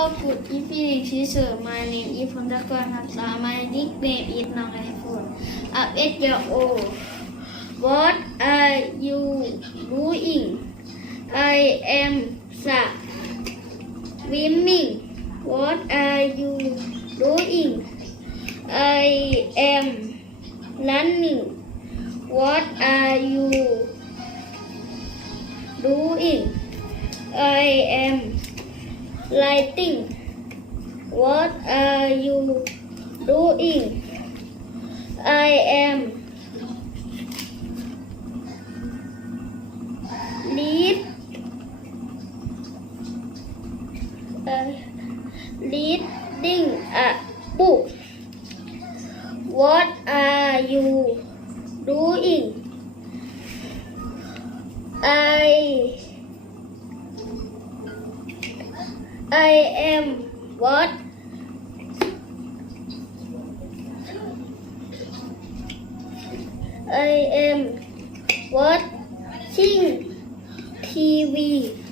Good evening, teacher. My name is. My nickname is. I'm eight years old. What are you doing? I am swimming. What are you doing? I am running. What are you doing? I am writing. What are you doing? I am read. Uh, reading a book. What are you doing? I I am what? I am watching TV.